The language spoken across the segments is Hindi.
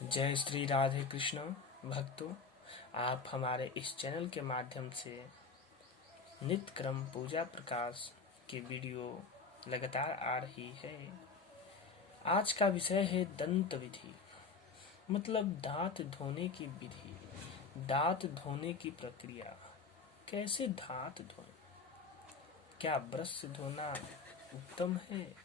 जय श्री राधे कृष्ण भक्तों। आप हमारे इस चैनल के माध्यम से नित्य क्रम पूजा प्रकाश की वीडियो लगातार आ रही है। आज का विषय है दंत विधि, मतलब दांत धोने की विधि, दांत धोने की प्रक्रिया। कैसे दांत धोएं? क्या ब्रश से धोना उत्तम है?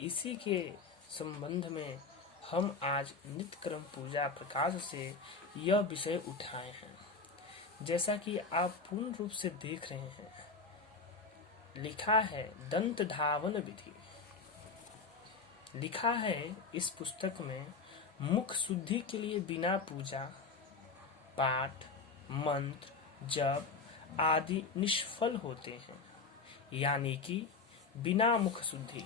इसी के संबंध में हम आज नित्य क्रम पूजा प्रकाश से यह विषय उठाए हैं। जैसा कि आप पूर्ण रूप से देख रहे हैं, लिखा है दंत धावन विधि। लिखा है इस पुस्तक में, मुख शुद्धि के लिए बिना पूजा पाठ मंत्र जप आदि निष्फल होते हैं। यानी कि बिना मुख शुद्धि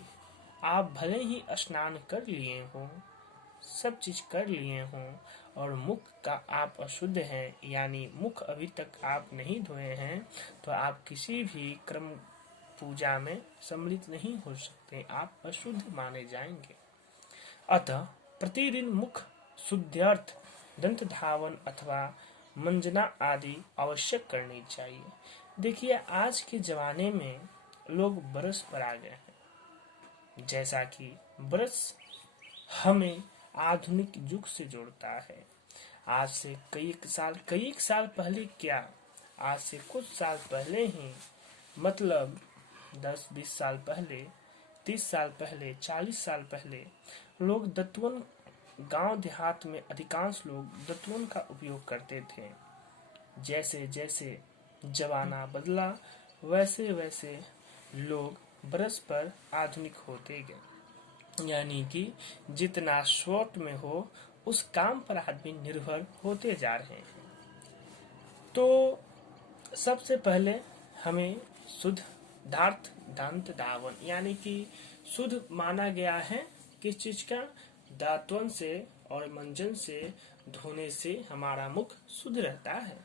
आप भले ही स्नान कर लिए हों, सब चीज कर लिए हों, और मुख का आप अशुद्ध हैं, यानी मुख अभी तक आप नहीं धोए हैं, तो आप किसी भी क्रम पूजा में सम्मिलित नहीं हो सकते, आप अशुद्ध माने जाएंगे। अतः प्रतिदिन मुख शुद्ध्यर्थ दंत धावन अथवा मंजना आदि आवश्यक करनी चाहिए। देखिए, आज के जमाने में लोग ब्रश पर आ गए हैं। जैसा कि ब्रश हमें आधुनिक युग से जोड़ता है। आज से कई साल पहले क्या, आज से कुछ साल पहले ही, मतलब 10-20 साल पहले, 30 साल पहले, 40 साल पहले लोग दतवन, गांव देहात में अधिकांश लोग दतवन का उपयोग करते थे। जैसे जैसे जमाना बदला वैसे वैसे लोग ब्रश पर आधुनिक होते गए। यानी कि जितना शॉर्ट में हो उस काम पर आदमी निर्भर होते जा रहे हैं। तो सबसे पहले हमें शुद्ध दांत धावन, यानी कि शुद्ध माना गया है किस चीज का? दांतवन से और मंजन से धोने से हमारा मुख शुद्ध रहता है।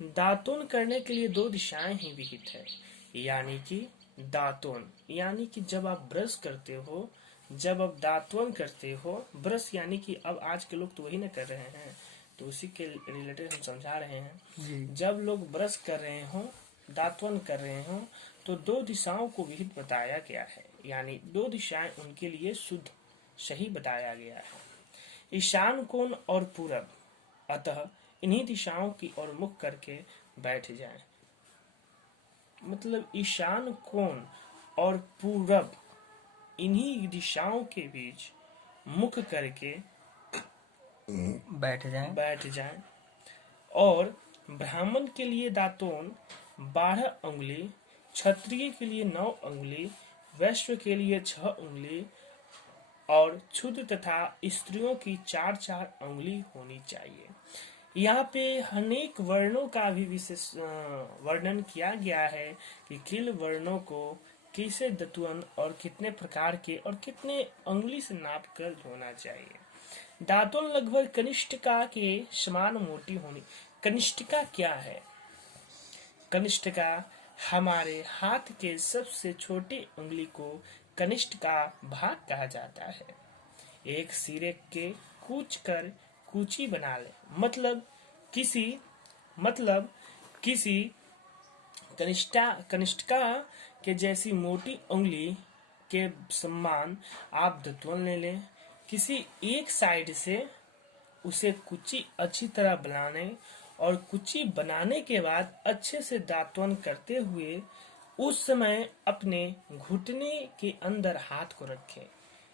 दांतोन करने के लिए दो दिशाएं ही विहित है। यानी कि दांतोन यानी कि जब आप ब्रश करते हो, जब आप दांतवन करते हो, ब्रश यानी कि अब आज के लोग तो वही ना कर रहे हैं, तो उसी के रिलेटेड हम समझा रहे हैं। जब लोग ब्रश कर रहे हो, दांतवन कर रहे हो, तो दो दिशाओं को विहित बताया गया है, यानी दो दिशाएं उनके लिए शुद्ध सही बताया गया है, ईशान कोण और पूरब। अतः इन्हीं दिशाओं की ओर मुख करके बैठ जाएं। मतलब ईशान कोण और पूरब, इन्हीं दिशाओं के बीच मुख करके बैठ जाएं। और ब्राह्मण के लिए दातोन 12 उंगली, क्षत्रिय के लिए 9 उंगली, वैश्य के लिए 6 उंगली और क्षुद्र तथा स्त्रियों की 4-4 उंगली होनी चाहिए। यहाँ पे अनेक वर्णों का भी विशेष वर्णन किया गया है कि किन वर्णों को कैसे दतवन और कितने प्रकार के और कितने उंगली से नाप कर धोना चाहिए। दातुन लगभग कनिष्ठिका के समान मोटी होनी। कनिष्ठिका क्या है? कनिष्ठिका हमारे हाथ के सबसे छोटी उंगली को कनिष्ठिका भाग कहा जाता है। एक सिरे के कूच कर कूची बना ले, मतलब किसी कनिष्ठिका के जैसी मोटी उंगली के समान आप दतवन ले लें। किसी एक साइड से उसे कुची अच्छी तरह बनाने, और कुची बनाने के बाद अच्छे से दातवन करते हुए उस समय अपने घुटने के अंदर हाथ को रखें।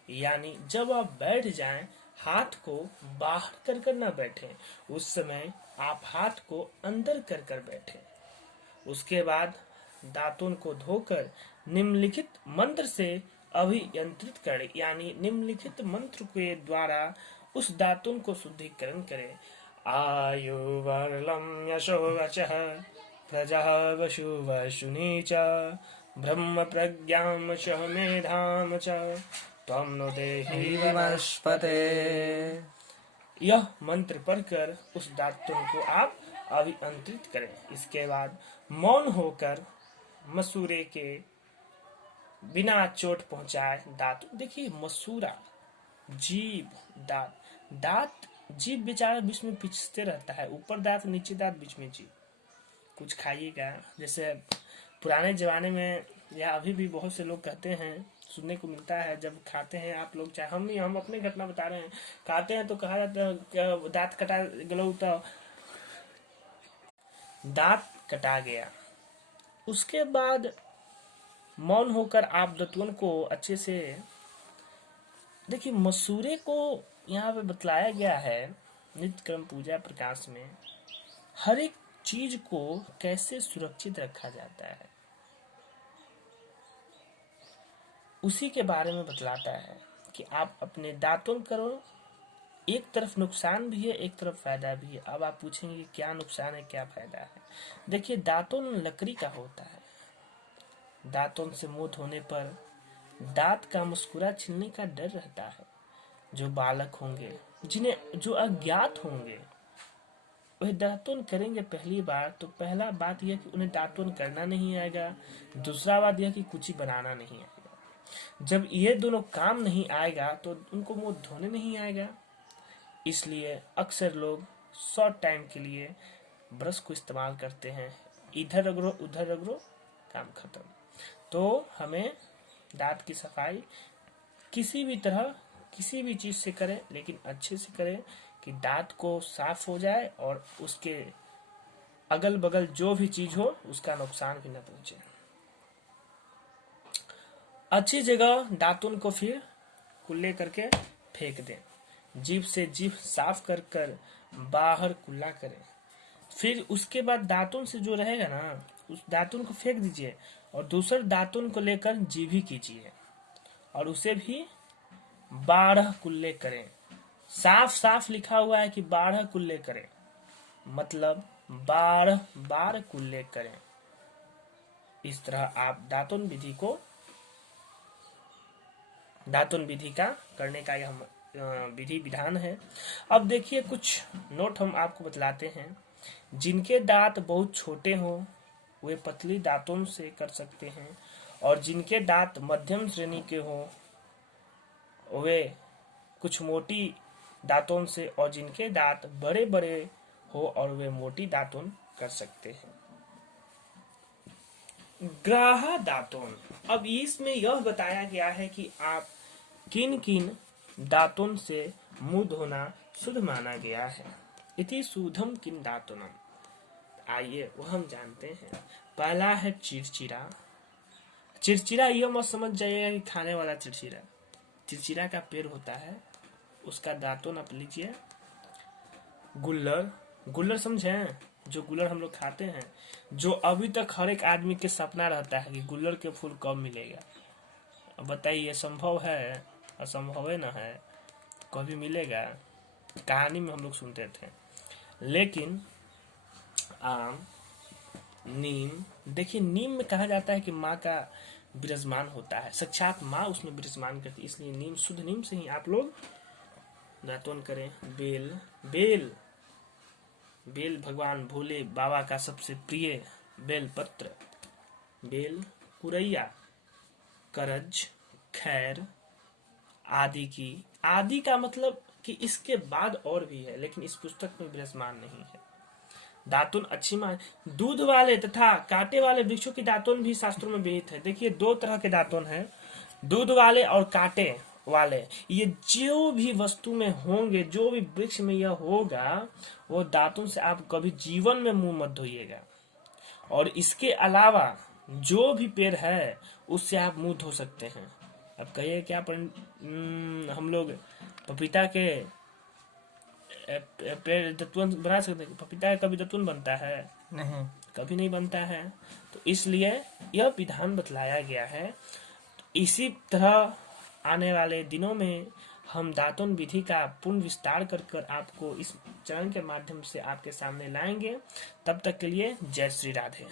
यानी जब आप बैठ जाएं, हाथ को बाहर कर न बैठें, उस समय आप हाथ को अंदर कर बैठें। उसके बाद दातुन को धोकर निम्नलिखित मंत्र से अभियंत्रित करें, यानी निम्नलिखित मंत्र के द्वारा उस दातुन को शुद्धिकरण करें। आयु वर्लम यशो वचः प्रजा वशु वशुनी च ब्रह्म प्रज्ञाम च मेधाम च त्वं नो देहि वनस्पते। यह मंत्र पढ़कर उस दातुन को आप अभियंत्रित करें। इसके बाद मौन होकर मसूरे के बिना चोट पहुंचाए दांत, देखिए मसूरा जीभ दांत दांत जीभ बेचारा बीच में पिचते रहता है, ऊपर दांत नीचे दांत बीच में जीभ। कुछ खाइएगा, जैसे पुराने जमाने में या अभी भी बहुत से लोग कहते हैं, सुनने को मिलता है, जब खाते हैं आप लोग, चाहे हम अपने घटना बता रहे हैं, खाते हैं तो कहा जाता है दांत कटा गलो तो दांत कटा गया। उसके बाद मौन होकर आप दातुन को अच्छे से देखिए। मसूरे को यहाँ पे बतलाया गया है नित्य क्रम पूजा प्रकाश में, हर एक चीज को कैसे सुरक्षित रखा जाता है उसी के बारे में बतलाता है कि आप अपने दातुन करो। एक तरफ नुकसान भी है, एक तरफ फायदा भी है। अब आप पूछेंगे कि क्या नुकसान है क्या फायदा है। देखिए, दातुन लकड़ी का होता है, दातुन से मुंह धोने पर दांत का मुस्कुरा छिलने का डर रहता है। जो बालक होंगे, जो अज्ञात होंगे, वह दातुन करेंगे पहली बार, तो पहला बात यह कि उन्हें दातुन करना नहीं आएगा। दूसरा बात यह कि कुछ बनाना नहीं आएगा। जब ये दोनों काम नहीं आएगा तो उनको मुंह धोने नहीं आएगा। इसलिए अक्सर लोग शॉर्ट टाइम के लिए ब्रश को इस्तेमाल करते हैं, इधर रगड़ो उधर रगड़ो, काम खत्म। तो हमें दांत की सफाई किसी भी तरह किसी भी चीज से करें, लेकिन अच्छे से करें कि दांत को साफ हो जाए और उसके अगल बगल जो भी चीज हो उसका नुकसान भी न पहुंचे। अच्छी जगह दातुन को फिर कुल्ले करके फेंक दें। जीभ से जीभ साफ कर कर बाहर कुल्ला करें। फिर उसके बाद दातुन से जो रहेगा ना, उस दातुन को फेंक दीजिए और दूसरे दातुन को लेकर जीभी कीजिए और उसे भी 12 कुल्ले करें। साफ साफ लिखा हुआ है कि 12 कुल्ले करें, मतलब 12 बार कुल्ले करें। इस तरह आप दातुन विधि का करने का यह विधि विधान है। अब देखिए, कुछ नोट हम आपको बतलाते हैं। जिनके दांत बहुत छोटे हों वे पतली दातुन से कर सकते हैं, और जिनके दांत मध्यम श्रेणी के हों वे कुछ मोटी दातुन से, और जिनके दांत बड़े बड़े हो और वे मोटी दातुन कर सकते हैं। ग्राहा दातुन, अब इसमें यह बताया गया है कि आप किन किन दातुन से मुंह धोना शुद्ध माना गया है। इति शुद्धम किन दातुनम। आइए वो हम जानते हैं। पहला है चिरचिरा। चिरचिरा यह मत समझ जाइएगा कि खाने वाला चिरचिरा। चिरचिरा का पेड़ होता है, उसका दातुन आप लीजिए। गुल्लर समझे, जो गुल्लर हम लोग खाते हैं, जो अभी तक हर एक आदमी के सपना रहता है कि गुल्लर के फूल कब मिलेगा। अब बताइए, संभव है? असंभव है ना है, कभी मिलेगा? कहानी में हम लोग सुनते थे। लेकिन आम, नीम, देखिए नीम में कहा जाता है कि माँ का विराजमान होता है, साक्षात माँ उसमें विराजमान करती है, इसलिए नीम, शुद्ध नीम से ही आप लोग दातुन करें। बेल भगवान भोले बाबा का सबसे प्रिय बेल पत्र, बेल, कुरैया, करज, खैर आदि का मतलब कि इसके बाद और भी है, लेकिन इस पुस्तक में विराजमान नहीं है। दातुन अच्छी मान, दूध वाले तथा कांटे वाले वृक्षों की दातुन भी शास्त्रों में विहित है। देखिए, 2 तरह के दातुन हैं, दूध वाले और कांटे वाले। ये जो भी वस्तु में होंगे, जो भी वृक्ष में यह होगा, वो दातुन से आप कभी जीवन में मुंह मत धोइएगा। और इसके अलावा जो भी पेड़ है उससे आप मुंह धो सकते हैं। अब कहिए क्या हम लोग पपीता के पेड़ दातुन बना सकते हैं? पपीता का कभी दातुन बनता है? नहीं, कभी नहीं बनता है। तो इसलिए यह विधान बतलाया गया है। तो इसी तरह आने वाले दिनों में हम दातुन विधि का पूर्ण विस्तार कर आपको इस चरण के माध्यम से आपके सामने लाएंगे। तब तक के लिए जय श्री राधे।